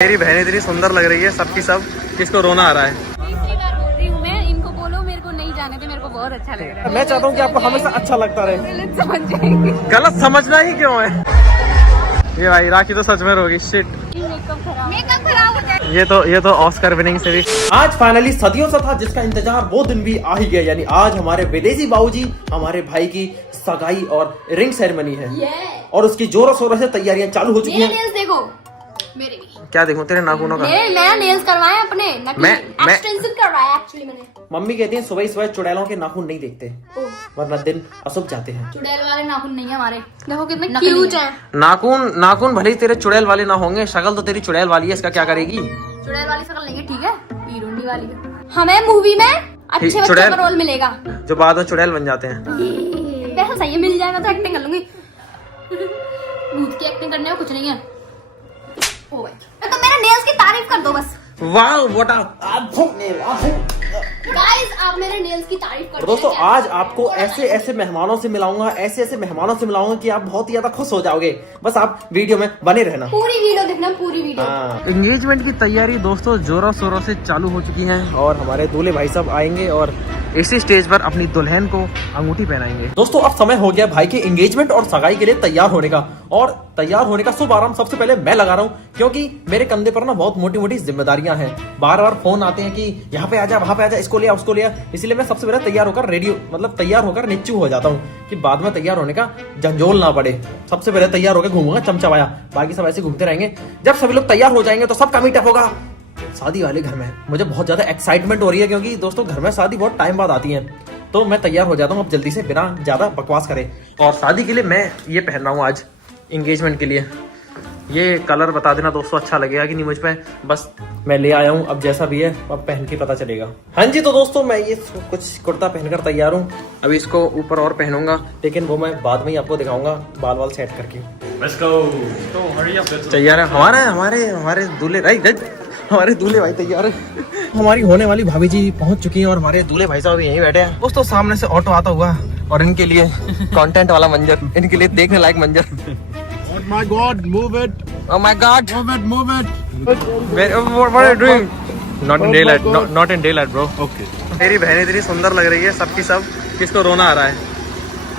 मेरी बहन इतनी सुंदर लग रही है, सबकी सब किसको रोना आ रहा है। तीसरी बार बोल रही हूँ मैं, इनको बोलो मेरे को नहीं जाने दे, मेरे को बहुत अच्छा लग रहा है। मैं चाहता हूँ कि आपको हमेशा अच्छा लगता रहे। गलत समझ जाएंगे। गलत समझना ही क्यों है। ये भाई राखी तो सच में रोगी। शिट, मेकअप खराब हो जाए। ये तो ऑस्कर विनिंग सीरीज। आज फाइनली सदियों से था जिसका इंतजार वो दिन भी आ ही गया, यानी आज हमारे विदेशी बाबूजी हमारे भाई की सगाई और रिंग सेरेमनी है और उसकी जोरों शोरों से तैयारियां चालू हो चुकी हैं। देखो मेरे क्या देखूं तेरे नाखूनों का? मैं नेल्स करवाए अपने, मैं एक्सटेंशन करवाया एक्चुअली मैंने। मम्मी कहती है सुबह सुबह चुड़ैलों के नाखून नहीं देखते वरना दिन अशुभ जाते हैं। चुड़ैल वाले नाखून नहीं है हमारे, देखो कितने क्यूट हैं। नाखून भले ही तेरे चुड़ैल वाले ना होंगे, शक्ल तो तेरी चुड़ैल वाली है, इसका क्या करेगी? चुड़ैल वाली शक्ल नहीं है, ठीक है, हीरोइनी वाली है। हमें मूवी में अच्छे बच्चे का रोल मिलेगा जो बाद में चुड़ैल बन जाते हैं। पैसा सही है, मिल जाएगा तो एक्टिंग कर लूंगी। भूत की एक्टिंग करने में कुछ नहीं है। ओ भाई, तो मेरे नेल्स की तारीफ कर दो बस। वाह व्हाट गाइस, आप मेरे नेल्स की तारीफ कर दो। दोस्तों आज आपको ऐसे मेहमानों से मिलाऊंगा कि आप बहुत ही ज्यादा खुश हो जाओगे। बस आप वीडियो में बने रहना, पूरी वीडियो देखना, पूरी वीडियो। एंगेजमेंट की तैयारी दोस्तों जोरों शोरों से चालू हो चुकी है और हमारे दूल्हे भाई साहब आएंगे और इसी स्टेज पर अपनी दुल्हन को अंगूठी पहनाएंगे। दोस्तों अब समय हो गया भाई के एंगेजमेंट और सगाई के लिए तैयार होने का, और तैयार होने का शुभ आरंभ सबसे पहले मैं लगा रहा हूँ क्योंकि मेरे कंधे पर ना बहुत मोटी मोटी जिम्मेदारियां हैं। बार बार फोन आते हैं कि यहाँ पे आजा, वहां पे आजा, इसको लिया उसको लिया, इसलिए मैं सबसे पहले तैयार होकर निच्चू हो जाता हूँ कि बाद में तैयार होने का झंझोल ना पड़े। सबसे पहले तैयार होकर घूमूंगा चमचमाया, बाकी सब ऐसे घूमते रहेंगे। जब सभी लोग तैयार हो जाएंगे तो सबका मीटअप होगा शादी वाले घर में। मुझे बहुत ज्यादा एक्साइटमेंट हो रही है क्योंकि दोस्तों घर में शादी बहुत टाइम बाद आती है, तो मैं तैयार हो जाता हूँ अब जल्दी से बिना ज्यादा बकवास करे। और शादी के लिए मैं ये पहन रहा हूँ आज एंगेजमेंट के लिए। ये कलर बता देना दोस्तों अच्छा लगेगा कि नहीं मुझ पे, बस मैं ले आया हूँ, अब जैसा भी है अब पहन के पता चलेगा। हाँ जी, तो दोस्तों मैं ये कुछ कुर्ता पहनकर तैयार हूँ, अभी इसको ऊपर और पहनूंगा, लेकिन वो मैं बाद में ही आपको दिखाऊंगा बाल वाल सेट करके। तैयार है हमारे दूल्हे भाई तैयार है। हमारी होने वाली भाभी जी पहुंच चुकी हैं और हमारे दूल्हे भाई साहब यहीं बैठे हैं। दोस्तों सामने से ऑटो आता हुआ और इनके लिए कंटेंट वाला मंजर, इनके लिए देखने लायक मंजर। Oh my God, move it. Oh my God. Move it. What are you doing? Not in daylight, bro. Okay. मेरी बहन इतनी सुंदर लग रही है, सबकी सब किसको रोना आ रहा है।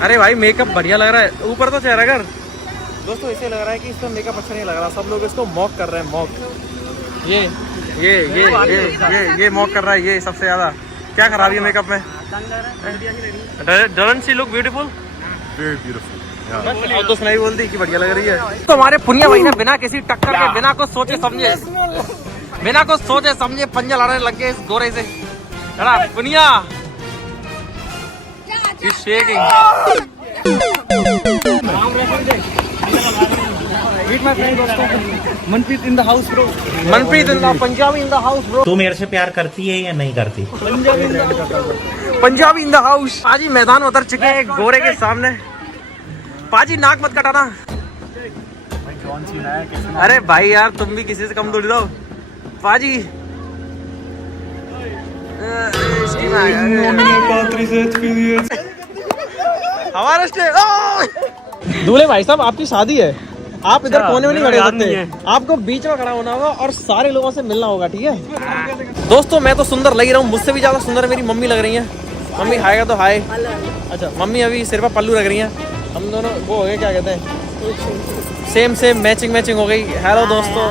अरे भाई मेकअप बढ़िया लग रहा है, ऊपर तो चेहरा कर। दोस्तों इसे लग रहा है कि इसका मेकअप अच्छा नहीं लग रहा, सब लोग इसको मॉक कर रहे हैं। मॉक ये मॉक कर रहा है, ये सबसे ज्यादा। क्या खराबी है मेकअप में? Don't she look beautiful? Very beautiful. Yeah. अब तो सुनाई बोलती कि बढ़िया लग रही है। तो हमारे पुनिया भाई ने बिना किसी टक्कर के, बिना कुछ सोचे समझे पंजा लड़ने लग गए इस गोरे से। Punia Manpreet in the house bro. Punjabi in the house bro. तू मेरे से प्यार करती है या नहीं करती? Punjabi in the house. पाजी मैदान उतर चुके हैं गोरे के सामने। पाजी नाक मत कटाना। अरे भाई यार तुम भी किसी से कम थोड़ी रहो पाजी। हमारा दूल्हे भाई साहब आपकी शादी है, आप इधर कोने में नहीं खड़े हो सकते, आपको बीच में खड़ा होना होगा और सारे लोगों से मिलना होगा, ठीक है? दोस्तों मैं तो सुंदर लग रहा हूँ, मुझसे भी ज्यादा सुंदर मेरी मम्मी लग रही है। मम्मी हाय का तो हाय। अच्छा मम्मी अभी सिर पर पल्लू रख रही है, हम दोनों वो हो गए क्या कहते हैं सेम मैचिंग हो गई। हेलो दोस्तों,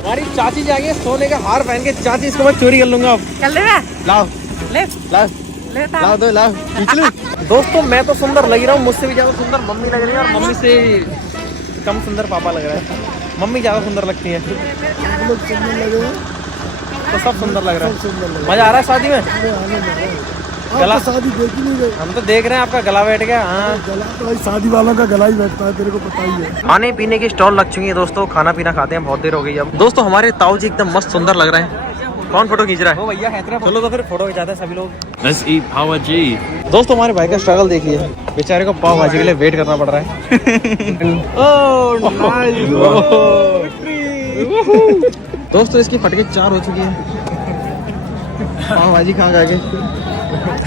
हमारी चाची जाएगी सोने का हार पहन के। चाची इसको मैं चोरी कर लूंगा अब। लाओ दोस्तों मैं तो सुंदर लग रहा हूँ, मुझसे भी ज्यादा सुंदर मम्मी लग रही है और मम्मी से कम सुंदर पापा लग रहा है। मम्मी ज्यादा सुंदर लगती है तो सब सुंदर लग रहा है। मजा आ रहा है शादी में? गला शादी देखी नहीं गई, हम तो देख रहे हैं आपका गला बैठ गया। हाँ गला तो भाई शादी वालों का गला ही बैठता है, तेरे को पता ही है। खाने पीने की स्टॉल लग चुकी है दोस्तों, खाना पीना खाते हैं, बहुत देर हो गई अब। दोस्तों हमारे ताऊ जी एकदम मस्त सुंदर लग रहे हैं। कौन फोटो खींच रहा है? भैया है। चलो तो फिर फोटो खिंचाते हैं सभी लोग। Let's eat पाव भाजी। दोस्तों हमारे भाई का स्ट्रगल देखिए, बेचारे को पाव भाजी के लिए वेट करना पड़ रहा है। दोस्तों इसकी फटके 4 हो चुकी है पाव भाजी खा खा के।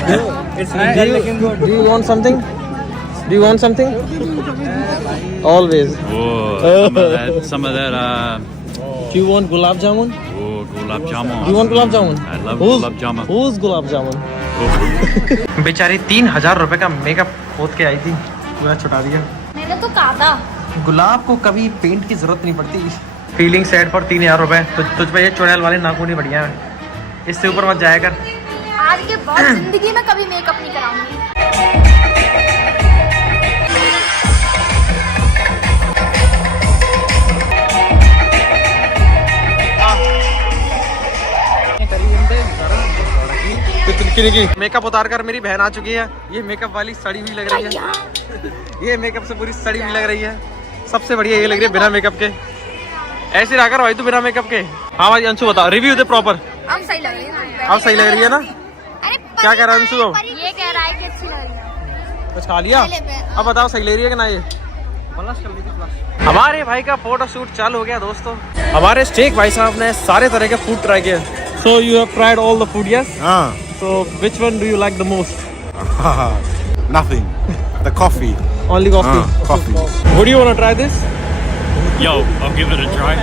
Do you want something? Always. Some of that You want gulab jamun? Oh, gulab jamun. You want gulab jamun? I love gulab jamun. Who's gulab jamun? बेचारी 3,000 रुपए का मेकअप खोद के आई थी, पूरा छुटा दिया। मैंने तो कहा था गुलाब को कभी पेंट की जरूरत नहीं पड़ती। फीलिंग सेट पर 3,000 रुपए। तुझ पे ये चुड़ैल वाले नाखून ही बढ़िया है, इससे ऊपर मत जाया कर। आज के बाद जिंदगी में कभी मेकअप नहीं कराऊंगी। मेकअप उतार कर मेरी बहन आ चुकी है। ये मेकअप वाली सड़ी हुई लग रही है, ये मेकअप से पूरी सड़ी हुई लग रही है। सबसे बढ़िया ये लग रही है बिना मेकअप के। ऐसे रहा कर भाई तू बिना मेकअप के। हाँ भाई अंशु बता, रिव्यू दे प्रॉपर। अब सही लग रही है, अब सही लग रही है ना? अरे क्या कह रहा है अंशु? ये कह रहा है कि अच्छी लग रही है। कुछ खा लिया? अब बताओ सही ले रही है कि ना? ये हमारे भाई का फोटो शूट चालू हो गया दोस्तों। हमारे स्टेक भाई साहब ने सारे तरह के फूड ट्राई किए। So you have tried all the food? Yes. So which one do you like the most? Nothing. The coffee. Only coffee. Coffee. Would you want to try this? Yo, I'll give it a try.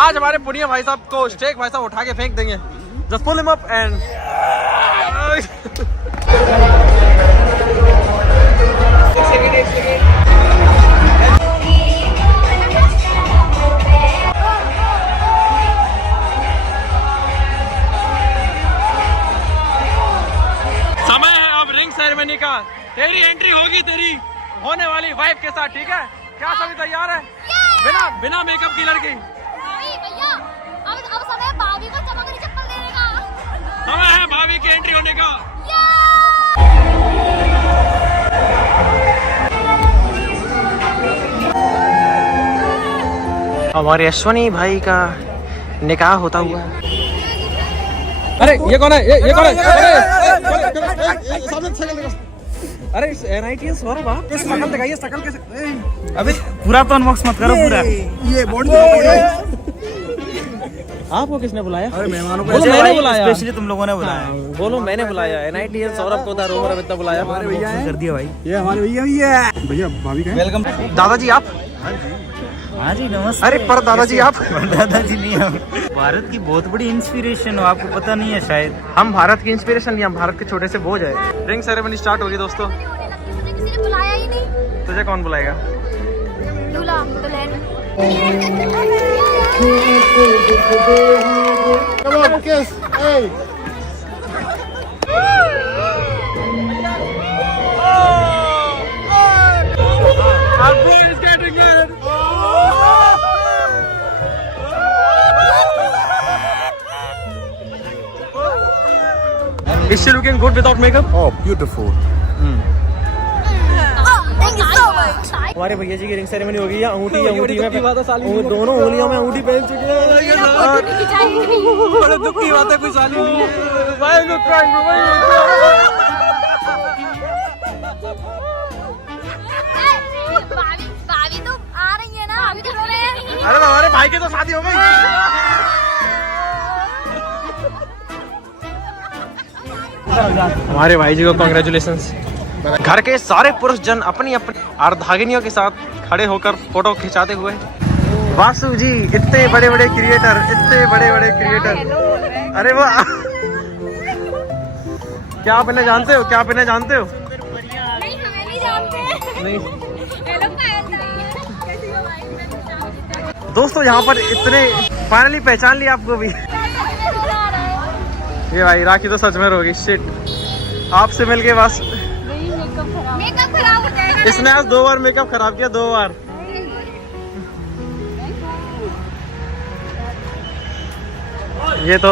आज हमारे पुनिया भाई साहब को stake भाई साहब उठा के फेंक देंगे। Just pull him up and समय है अब रिंग सेरेमनी का। तेरी एंट्री होगी तेरी होने वाली वाइफ के साथ, ठीक है? क्या सभी तैयार है? बिना मेकअप की लड़की। भैया अब समय भाभी को चमकनी चप्पल देने का। समय है भाभी की एंट्री होने का। हमारे अश्वनी भाई का निकाह होता हुआ। अरे ये कौन है? ये कौन है? अरे NIT सौरभ, आप शकल दिखाइए, शकल कैसे? अबे पूरा तो अनबॉक्स मत करो पूरा। ये बॉडी आपको किसने बुलाया? अरे मेहमानों को बोलो मैंने बुलाया। स्पेशली तुम लोगों ने बुलाया। बोलो मैंने बुलाया। NIT सौरभ को था, रोमर अमिता बुलाया। हमारे भैया हैं। कर दिया भाई। ये हमारे भैया भैया भाभी का है। वेलकम। दादाजी आप? हाँ जी नमस्ते। अरे पर दादाजी आप? दादाजी नहीं, हम भारत की बहुत बड़ी इंस्पिरेशन हो, आपको पता नहीं है शायद। हम भारत की इंस्पिरेशन नहीं, हम भारत के छोटे से बोझ है। रिंग सेरेमनी स्टार्ट होगी दोस्तों। मुझे किसी ने बुलाया ही नहीं। तुझे कौन बुलाएगा? दूल्हा दुल्हन। Come on, kiss. Hey. Our boy is getting it. Is she looking good without makeup? Oh, beautiful. Thank you so much. हमारे भैया जी की रिंग सेरेमनी हो गई है। अंगूठी में दोनों उंगलियों में अंगूठी पहन चुके हैं। बड़े दुख की बात है, कोई साली नहीं है। Why are you crying, bro? Why are you crying? भाभी तो आ रही है ना, अभी तो रो रहे हैं। अरे हमारे भाई की तो शादी हो गई। हमारे भाई जी को कांग्रेचुलेशंस। घर के सारे पुरुष जन अपनी अपनी अर्धांगिनियों के साथ खड़े होकर फोटो खिंचाते हुए। वासु जी इतने बड़े बड़े क्रिएटर, इतने बड़े बड़े क्रिएटर। अरे वो क्या आप इन्हें जानते हो? क्या आप इन्हें जानते हो? नहीं, हमें नहीं जानते। नहीं नहीं। दोस्तों यहाँ पर इतने फाइनली पहचान लिया आपको भी। ये भाई राखी तो सच में रोगी। शिट, आपसे मिलके बस मेकअप खराब हो जाएगा। इसने आज 2 बार मेकअप खराब किया, 2 बार।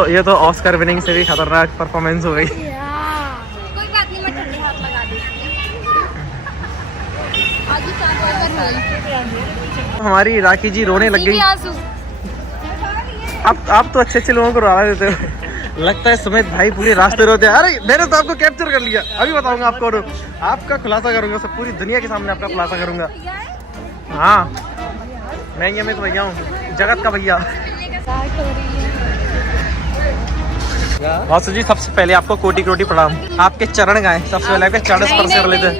ये तो ऑस्कर विनिंग से भी खतरनाक परफॉर्मेंस हो गई। कोई बात नहीं, मैं ठंडे हाथ लगा दूंगी। हमारी राखी जी रोने लग गई। आप तो अच्छे लोगों को रुला देते हो। लगता है सुमित भाई पूरे रास्ते रोते हैं। अरे मैंने तो आपको कैप्चर कर लिया, अभी बताऊंगा आपको। आपका खुलासा करूंगा, सब पूरी दुनिया के सामने आपका खुलासा करूंगा। हाँ मैं ये तो भैया हूँ, जगत का भैया। वासु जी सबसे पहले आपको कोटि कोटि प्रणाम। आपके चरण गाए, सबसे पहले आपके चरण स्पर्श कर लेते हैं।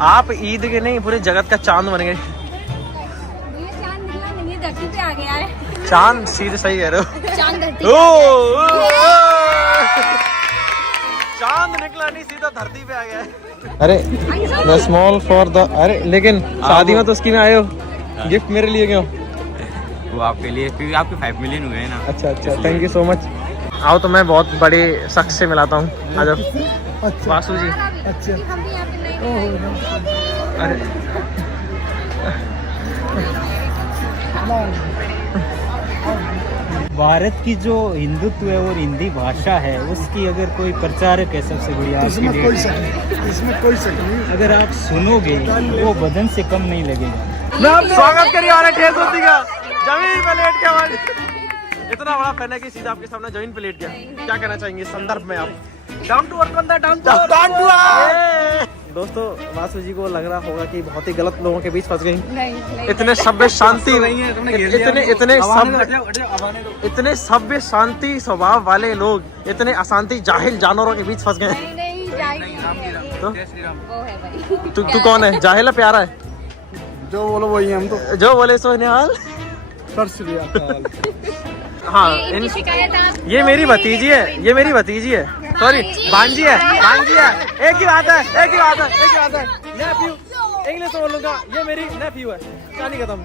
आप ईद के नहीं पूरे जगत का चांद बन गए। धरती पे आ गया है। चांद सीधे सही कह रहे हो। चांद धरती ओ, चांद निकला नहीं, सीधा धरती पे आ गया है। अरे द स्मॉल फॉर द, अरे लेकिन शादी में तो उसकी में आए हो, गिफ्ट मेरे लिए क्यों? वो आपके लिए, क्योंकि आपके 5 मिलियन हुए हैं ना। अच्छा अच्छा, थैंक यू सो मच। आओ तो मैं बहुत बड़े शख्स से मिलाता हूँ। आ जाओ वासु जी। अच्छा हम भी यहाँ पे नहीं अरे भारत की जो हिंदुत्व है और हिंदी भाषा है, उसकी अगर कोई प्रचारक है सबसे बढ़िया आज की इसमें कोई डेट शक नहीं, इसमें कोई शक नहीं। अगर आप सुनोगे वो बदन से कम नहीं लगेगा। स्वागत करिए हमारे ठेस होती का, जमीन पे लेट के हमारे इतना बड़ा फैन है कि सीधा आपके सामने जमीन पे लेट गया। क्या कहना चाहेंगे इस संदर्भ में आप? डाउन टू अर्थ बंदा, डाउन टू अर्थ। दोस्तों वासु जी को लग रहा होगा कि बहुत ही गलत लोगों के बीच फंस गई। नहीं। इतने सभ्य शांति, इतने सभ्य शांति स्वभाव वाले लोग इतने अशांति जाहिल जानवरों के बीच फंस गए। नहीं जाएगी। तो वो है भाई। तू कौन है? जाहिल है प्यारा है? जो बोलो वही हम तो। जो बोले सो निहाल। सर श्री अकाल। हाँ इनकी शिकायत आप ये मेरी भतीजी है, ये मेरी भतीजी है, सॉरी भांजी है, भांजी है। एक ही बात है, एक ही बात है, एक ही बात है। नेफ्यू इंग्लिश में बोलूंगा, ये मेरी नेफ्यू है। कहानी खत्म।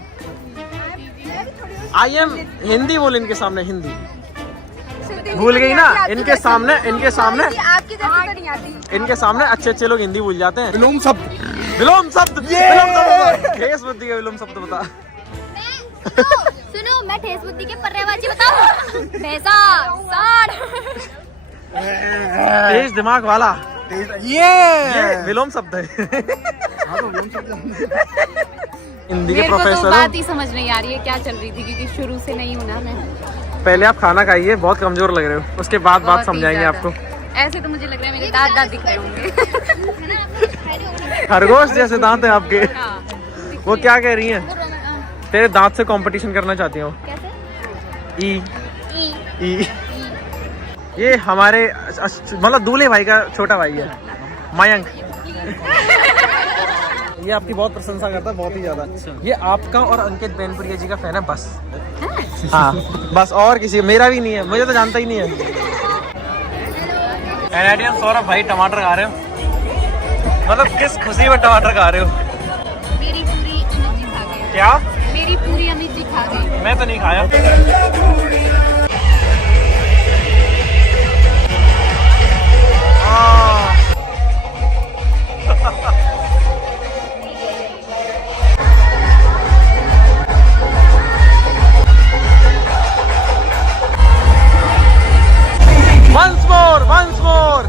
आई एम हिंदी बोल इनके सामने, हिंदी भूल गई ना। इनके सामने आपकी जैसी तो नहीं आती। इनके सामने अच्छे अच्छे लोग हिंदी भूल जाते हैं। विलोम शब्द। विलोम शब्द, विलोम शब्द, ठेस बुद्धि का विलोम शब्द बता। सुनो, मैं ठेस बुद्धि के पर्यायवाची बताऊं? भैंसा, साढ़। तेज दिमाग वाला, ये विलोम शब्द है। हिंदी के मेरे को तो प्रोफेसर बात हो। ही समझ नहीं आ रही है क्या चल रही थी, क्योंकि शुरू से नहीं हूं ना मैं। पहले आप खाना खाइए, बहुत कमजोर लग रहे हो, उसके बाद बात बहुत ही समझाएंगे ज्यादा। आपको। ऐसे तो मुझे लग रहा है मेरे दांत दांत दिख रहे होंगे। खरगोश जैसे दांत है आपके। हाँ। वो क्या कह रही हैं? तेरे दांत से कंपटीशन करना चाहती हूँ। कैसे? ई ई ये हमारे मतलब दूल्हे भाई का छोटा भाई है, मयंक। ये आपकी बहुत प्रशंसा करता है, बहुत ही ज्यादा। ये आपका और अंकित बेनपुरिया जी का फैन है बस। हाँ बस, और किसी, मेरा भी नहीं है, मुझे तो जानता ही नहीं है। कैनेडियन सौरभ भाई टमाटर खा रहे हो, मतलब किस खुशी में टमाटर खा रहे हो? मेरी पूरी एनर्जी खा गई। क्या? मेरी पूरी एनर्जी खा गई। मैं तो नहीं खाया। Once more, once more.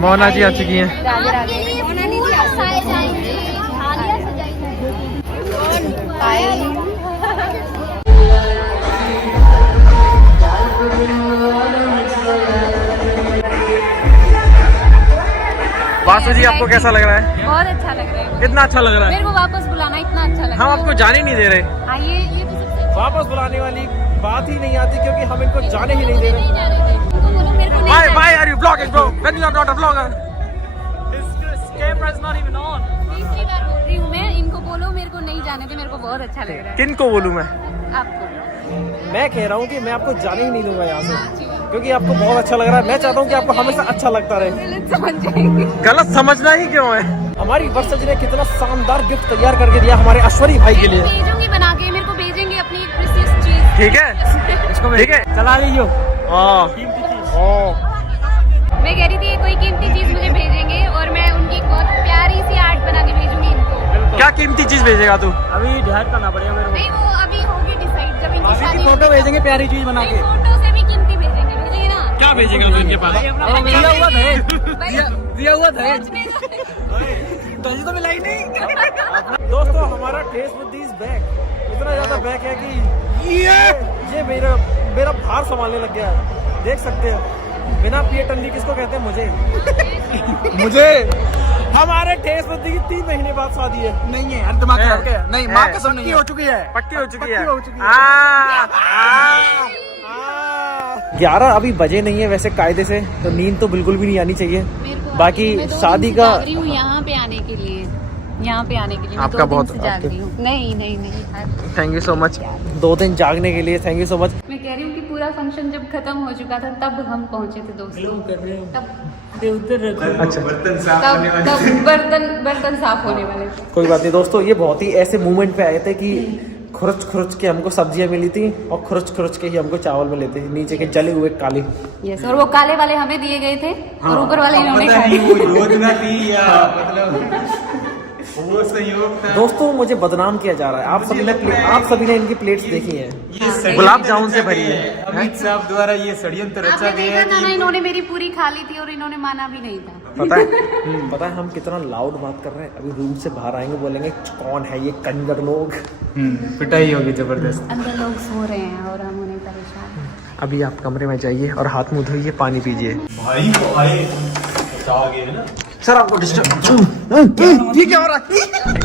Mona ji आ चुकी हैं। वासु जी आपको कैसा लग रहा है? बहुत अच्छा लग रहा है। कितना अच्छा लग रहा है? मेरे को वापस बुलाना इतना अच्छा लग हम रहा है। आपको जाने ही नहीं दे रहे। हाँ, ये तो सबसे वापस बुलाने वाली बात ही नहीं आती, क्योंकि हम इनको जाने ही नहीं दे रहे। नहीं जा रहे थे। उनको बोलो मेरे को नहीं Why, जाना। why are you vlogging, bro? When you are not a vlogger? His camera is not even on. तीसरी बार बोल रही हूँ मैं, इनको बोलो मेरे को नहीं जाने दे, मेरे को बहुत अच्छा लग रहा है। किन को बोलूं मैं? आपको मैं कह रहा हूँ कि मैं आपको जाने ही नहीं दूंगा यहाँ से, क्योंकि आपको बहुत अच्छा लग रहा है। मैं चाहता हूँ कि आपको हमेशा अच्छा लगता रहे। समझ जाएंगे। गलत समझना ही क्यों है? हमारी वर्षा जी ने कितना शानदार गिफ्ट तैयार करके दिया हमारे ऐश्वर्य भाई के लिए। भेजूंगी बना के, मेरे को भेजेंगे अपनी प्रीशियस चीज। ठीक है, ठीक है, चला लीजिए। हाँ। मैं कह रही थी कोई कीमती चीज मुझे भेजेंगे और मैं उनकी एक बहुत प्यारी सी आर्ट बना के भेजूंगी इनको। क्या कीमती चीज भेजेगा तू? अभी डिसाइड करना पड़ेगा मेरे नहीं वो अभी होगी डिसाइड जब इनकी शादी को। फोटो भेजेंगे प्यारी चीज बना के। फोटो से भी कीमती भेजेंगे ना। क्या भेजेगा तू इनके पास? दिया हुआ था दही तो मिलाई नहीं। दोस्तों हमारा टेस्ट विद दिस बैग इतना ज्यादा बैग है कि ये मेरा भार संभालने लग गया है। देख सकते हो बिना पिए टंडी किसको कहते हैं? मुझे हमारे टेस्ट विद की 3 महीने बाद शादी है। नहीं है दिमाग खराब क्या नहीं है। माँ कसम नहीं हो चुकी है पक्की हो चुकी है। हो चुकी है 11 अभी बजे नहीं है वैसे कायदे से, तो नींद तो बिल्कुल भी नहीं आनी चाहिए। मेरे को बाकी मैं 2 शादी दिन से का जाग रही हूँ यहाँ पे आने के लिए। यहाँ पे आने के लिए मैं आपका 2 दिन बहुत- से जाग रही हूँ। नहीं नहीं नहीं थैंक यू सो मच 2 दिन जागने के लिए, थैंक यू सो मच। मैं कह रही हूँ कि पूरा फंक्शन जब खत्म हो चुका था तब हम पहुँचे थे दोस्तों। तब उधर रखो। अच्छा तब बर्तन साफ होने वाले थे। कोई बात नहीं दोस्तों, ये बहुत ही ऐसे मूवमेंट पे आए थे कि खुरच खुरच के हमको सब्जियां मिली थी और खुरच खुरच के ही हमको चावल मिले थे, नीचे के जले हुए काले। यस और वो काले वाले हमें दिए गए थे और ऊपर वाले इन्होंने पता खाए। नहीं वो योजना थी या मतलब वो संयोग था। दोस्तों मुझे बदनाम किया जा रहा है। आप सभी ने इनकी प्लेट्स देखी हैं, ये गुलाब जामुन से भरी है। अमित साहब द्वारा ये षड्यंत्र रचा आपने गया देखा था ना, है इन्होंने मेरी पूरी खा ली थी और इन्होंने माना भी नहीं था। पता है हम कितना लाउड बात कर रहे हैं। अभी रूम से बाहर आएंगे बोलेंगे कौन है ये कंजर लोग। पिटाई होगी जबरदस्त। अंदर लोग सो रहे हैं और हम उन्हें परेशान हैं। अभी आप कमरे में जाइए और हाथ मुंह धोइए, पानी पीजिए। भाई को आए बचा गए ना। सर आपको डिस्टर्ब ये क्या हो रहा है?